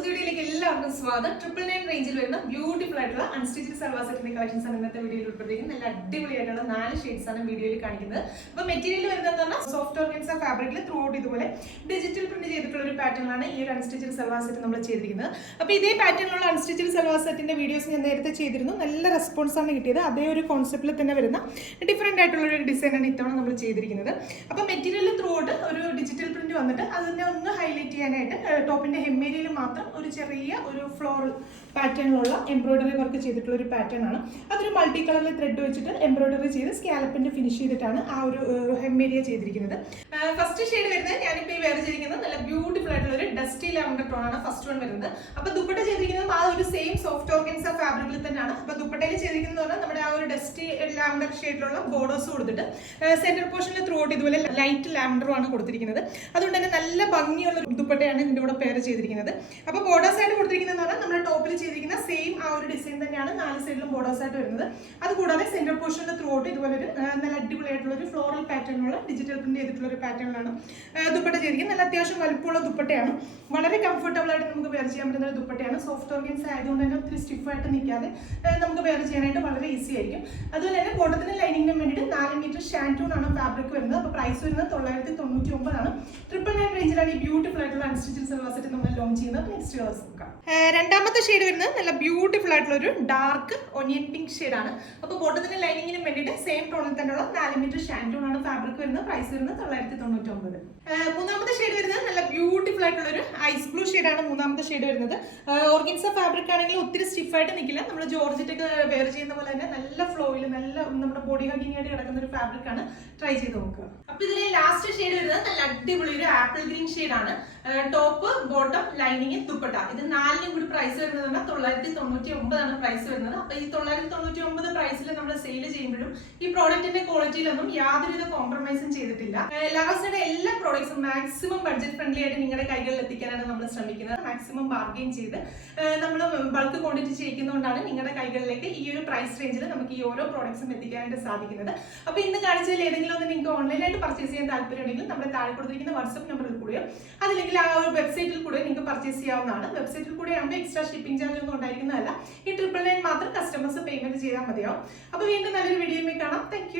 പുതിയയിലേക്ക് എല്ലാവർക്കും സ്വാഗതം. 999 റേഞ്ചിൽ വരുന്ന ബ്യൂട്ടിഫുൾ ആയിട്ടുള്ള അൺസ്റ്റിച്ചഡ് സൽവാർ സെറ്റിന്റെ കളക്ഷൻസ് ആണ് ഇന്നത്തെ വീഡിയോയിൽ ഉൾപ്പെടുത്തിയിരിക്കുന്നത്. നല്ല അടിപൊളിയായിട്ടുള്ള 4 ഷെയ്ഡ്സ് ആണ് വീഡിയോയിൽ കാണിക്കുന്നത്. അപ്പോൾ മെറ്റീരിയൽ വരുന്നത് പറഞ്ഞാൽ സോഫ്റ്റ് ഓർഗൻസ ഫാബ്രിക്കിൽ ത്രൂ ഔട്ട് ഇതുപോലെ ഡിജിറ്റൽ പ്രിന്റ് ചെയ്തിട്ടുള്ള ഒരു പാറ്റേണിലാണ് ഈ ഒരു അൺസ്റ്റിച്ചഡ് സൽവാർ സെറ്റ് നമ്മൾ ചെയ്തിരിക്കുന്നത്. അപ്പോൾ ഇതേ പാറ്റേണിലുള്ള അൺസ്റ്റിച്ചഡ് സൽവാർ സെറ്റിന്റെ വീഡിയോസ് ഞാൻ നേരത്തെ ചെയ്തിരുന്നു. നല്ല റെസ്പോൺസ് ആണ് കിട്ടിയത്. അതേ ഒരു കോൺസെപ്റ്റിൽ തന്നെ വരുന്ന ഡിഫറെന്റ് ആയിട്ടുള്ള ഒരു ഡിസൈനാണ് ഇത്തവണ നമ്മൾ ചെയ്തിരിക്കുന്നത്. അപ്പോൾ മെറ്റീരിയൽ ത്രൂ ഔട്ട് ഒരു ഡിജിറ്റൽ പ്രിന്റ് വന്നിട്ട് അതിനെ ഒന്ന് ഹൈലൈറ്റ് ചെയ്യാനായിട്ട് ടോപ്പിന്റെ ഹെമ്മേരിയയിൽ മാത്രം ഒരു ചെറിയ ഒരു ഫ്ലോറൽ പാറ്റേണിലുള്ള എംബ്രോയിഡറി വർക്ക് ചെയ്തിട്ടുള്ള ഒരു പാറ്റേൺ ആണ്. അതൊരു മൾട്ടി കളറിൽ ത്രെഡ് വെച്ചിട്ട് എംബ്രോയിഡറി ചെയ്ത് സ്കാലപ്പിന്റെ ഫിനിഷ് ചെയ്തിട്ടാണ് ആ ഒരു ഹെമ്മേരിയ ചെയ്തിരിക്കുന്നത്. ഫസ്റ്റ് ഷെയ്ഡ് വരുന്നത് ഞാനിപ്പോൾ ഈ വെയർ ചെയ്തിരിക്കുന്നത് നല്ല ബ്യൂട്ടിഫുൾ ആയിട്ടുള്ള ഒരു ഡസ്റ്റി ലാവൻഡർ ടോൺ ആണ് ഫസ്റ്റ് വൺ വരുന്നത്. അപ്പോൾ ദുപ്പട്ട ചെയ്തിരിക്കുന്നത് ആ ഒരു സെയിം സോഫ്റ്റ് ഓർഗൻസ ഫാബ്രിക്കിൽ തന്നെയാണ്. അപ്പോൾ ദുപ്പട്ടയിൽ ചെയ്തിരിക്കുന്നത് പറഞ്ഞാൽ നമ്മുടെ ആ ഒരു ഡസ്റ്റി ലാവൻഡർ ഷെയ്ഡിലുള്ള ബോർഡേഴ്സ് കൊടുത്തിട്ട് സെന്റർ പോർഷനിൽ ത്രൂ ഔട്ട് ഇതുപോലെ ലൈറ്റ് ലാവൻഡറും ആണ് കൊടുത്തിരിക്കുന്നത്. അതുകൊണ്ട് തന്നെ നല്ല ഭംഗിയുള്ള ദുപ്പട്ടയാണ് ഇതിൻ്റെ കൂടെ പെയർ ചെയ്തിരിക്കുന്നത്. അപ്പോൾ ബോർഡേഴ്സ് ആയിട്ട് കൊടുത്തിരിക്കുന്നത് പറഞ്ഞാൽ നമ്മുടെ ടോപ്പിൽ ചെയ്തിരിക്കുന്ന സെയിം ആ ഒരു ഡിസൈൻ തന്നെയാണ് 4 സൈഡിലും ബോർഡേഴ്സ് ആയിട്ട് വരുന്നത്. അതുകൂടാതെ സെന്റർ പോർഷനിൽ ത്രൂ ഔട്ട് ഇതുപോലെ ഒരു നല്ല അടിപൊളിയായിട്ടുള്ള ഒരു ഫ്ലോറൽ പാറ്റേണിലുള്ള ഡിജിറ്റൽ പ്രിന്റ് ചെയ്തിട്ടുള്ള ഒരു പാറ്റേണിലാണ് ദുപ്പട്ട ചെയ്തിരിക്കുന്നത്. നല്ല അത്യാവശ്യം വലുപ്പമുള്ള ദുപ്പട്ടയാണ്. വളരെ കംഫർട്ടബിൾ ആയിട്ട് നമുക്ക് വെയർ ചെയ്യാൻ പറ്റുന്ന ഒരു ദുപ്പട്ടയാണ്. സോഫ്റ്റ് ഓർഗൻസ് ആയതുകൊണ്ട് തന്നെ ഒത്തിരി സ്റ്റിഫായിട്ട് നിൽക്കാതെ നമുക്ക് വെയർ ചെയ്യാനായിട്ട് വളരെ ഈസി ആയിരിക്കും. അതുപോലെ തന്നെ കോട്ടത്തിന് ലൈനിങ്ങിന് വേണ്ടിയിട്ട് 4 മീറ്റർ ഷാൻറ്റൂൺ ആണ് ഫാബ്രിക് വരുന്നത്. അപ്പോൾ പ്രൈസ് വരുന്നത് 999 ആണ്. 999 റേഞ്ചിലാണ് ഈ ബ്യൂട്ടിഫുൾ ആയിട്ടുള്ള അൺസ്റ്റിച്ചഡ് സൽവാർ സെറ്റ് നമ്മൾ ലോഞ്ച് ചെയ്യുന്നത്. നെക്സ്റ്റ് കളേഴ്സ് നോക്കാം. രണ്ടാമത്തെ ഷെയ്ഡ് വരുന്നത് നല്ല ബ്യൂട്ടിഫുൾ ആയിട്ടുള്ള ഒരു ഡാർക്ക് ഒനിയൻ പിങ്ക് ഷെയ്ഡാണ്. അപ്പോൾ ബോട്ടത്തിന് ലൈനിങ്ങിന് വേണ്ടിയിട്ട് സെയിം ടോണിൽ തന്നെയുള്ള 4 മീറ്റർ ഷാൻറ്റൂൺ ആണ് ഫാബ്രിക് വരുന്നത്. പ്രൈസ് വരുന്നത് 999. മൂന്നാമത്തെ ഷെയ്ഡ് വരുന്നത് നല്ല ബ്യൂട്ടിഫുൾ ആയിട്ടുള്ള ഒരു ഐസ് ബ്ലൂ ഷെയ്ഡാണ് മൂന്നാമത്തെ ഷെയ്ഡ് വരുന്നത്. ഓർഗൻസ ഫാബ്രിക് ആണെങ്കിൽ ഒത്തിരി സ്റ്റിഫായിട്ട് നിൽക്കില്ല. നമ്മൾ ജോർജറ്റ് ഒക്കെ വെയർ ചെയ്യുന്ന പോലെ തന്നെ നല്ല ഫ്ലോയിൽ നല്ല നമ്മുടെ ബോഡി ഹഗിങ് ആയിട്ട് കിടക്കുന്ന ഒരു ഫാബ്രിക് ആണ്. ട്രൈ ചെയ്ത് നോക്കുക. അപ്പോൾ ഇതിലെ ലാസ്റ്റ് ഷെയ്ഡ് വരുന്നത് നല്ല അടിപൊളി ഒരു ആപ്പിൾ ഗ്രീൻ ഷെയ്ഡാണ്. ടോപ്പ് ബോട്ടം ലൈനിങ് ദുപ്പട്ട ഇത് 4നും കൂടി പ്രൈസ് വരുന്നത് 999 ആണ് പ്രൈസ് വരുന്നത്. അപ്പോൾ ഈ 999 പ്രൈസിൽ നമ്മൾ സെയിൽ ചെയ്യുമ്പോഴും ഈ പ്രോഡക്റ്റിന്റെ ക്വാളിറ്റിയിലൊന്നും യാതൊരുവിധ കോംപ്രമൈസും ചെയ്തിട്ടില്ല. ലാവസിന്റെ എല്ലാ പ്രോഡക്ട്സും മാക്സിമം ബഡ്ജറ്റ് ഫ്രണ്ട്ലി ആയിട്ട് നിങ്ങളുടെ കൈകളിൽ എത്തിക്കാനാണ് നമ്മൾ ശ്രമിക്കുന്നത്. മാക്സിമം ബാർഗെയിൻ ചെയ്ത് നമ്മൾ ബൾക്ക് ക്വാണ്ടിറ്റി ചെയ്യിക്കുന്നതുകൊണ്ടാണ് നിങ്ങളുടെ കൈകളിലേക്ക് ഈ ഒരു പ്രൈസ് റേഞ്ചിൽ നമുക്ക് ഈ ഓരോ പ്രോഡക്ട്സും എത്തിക്കാനായിട്ട് സാധിക്കുന്നത്. അപ്പോൾ ഇന്ന് കാണിച്ചതിൽ ഏതെങ്കിലും ഒന്ന് നിങ്ങൾക്ക് ഓൺലൈനായിട്ട് പർച്ചേസ് ചെയ്യാൻ താല്പര്യമുണ്ടെങ്കിൽ നമ്മുടെ താഴെ കൊടുത്തിരിക്കുന്ന വാട്സ്ആപ്പ് നമ്പറിൽ കൂടെയോ അതില്ലെങ്കിൽ ആ ഒരു വെബ്സൈറ്റിൽ കൂടെ നിങ്ങൾക്ക് പർച്ചേസ് ചെയ്യാവുന്നതാണ്. വെബ്സൈറ്റിൽ കൂടെ ആകുമ്പോൾ എക്സ്ട്രാ ഷിപ്പിംഗ് ചാർജ് ഒന്നും ഉണ്ടായിരിക്കുന്നതല്ല. ഈ 999 മാത്രം കസ്റ്റമേഴ്സ് പേയ്മെന്റ് ചെയ്താൽ മതിയാവും. അപ്പോൾ വീണ്ടും നല്ലൊരു വീഡിയോയിൽ കാണാം. താങ്ക്